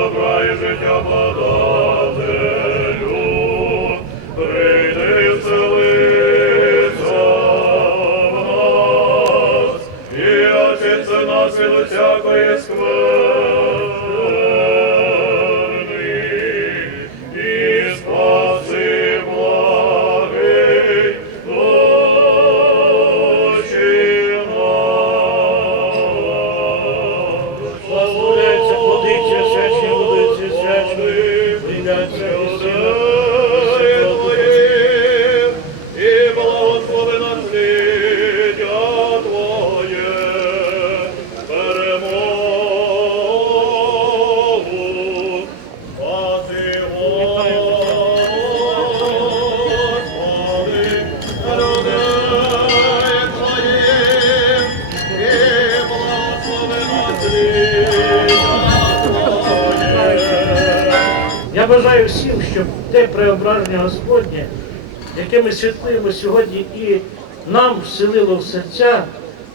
добра і життя подателю, прийди вселися в нас, і очисти нас від усякої скверни. Всім, щоб те преображення Господнє, яке ми святкуємо сьогодні, і нам вселило в серця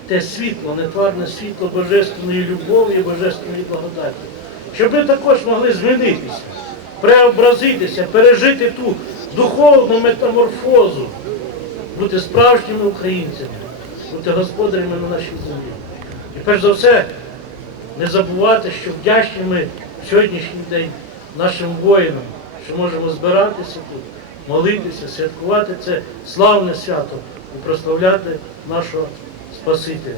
те світло, нетварне світло божественної любові божественної благодаті. Щоб ми також могли змінитися, преобразитися, пережити ту духовну метаморфозу, бути справжніми українцями, бути господарями на нашій землі. І перш за все, не забувати, що вдячні ми в сьогоднішній день нашим воїнам, що можемо збиратися тут, молитися, святкувати це славне свято і прославляти нашого Спасителя.